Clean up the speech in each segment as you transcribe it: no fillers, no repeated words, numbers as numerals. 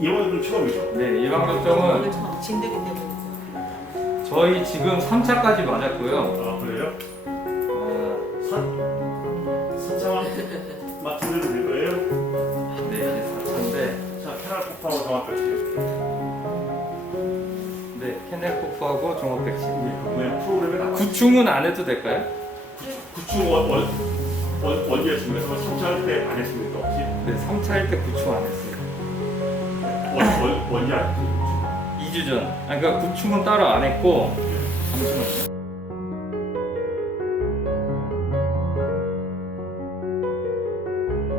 이번에도 처음이죠? 네, 예방접종은 오늘 처음 진드기 때문에. 저희 지금 3차까지 맞았고요. 아 그래요? 선창만 맞추면 될 거예요? 네, 이제 4차인데 자, 캐럴 폭파하고 정확 백신. 네, 케넬 코프하고 종합 백신. 그러면 프로그램에 나와. 구충은 안 해도 될까요? 구충 원리에 중에서 3차할 때 안 했습니까 혹시? 네, 3차일 때 구충 안 했어요. 원리 안 했죠? 2주 전. 아, 그러니까 구충은 따로 안 했고. 잠시만요.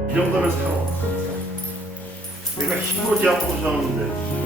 이 정도는 사고. 내가 힘으로 제압하고 싶었는데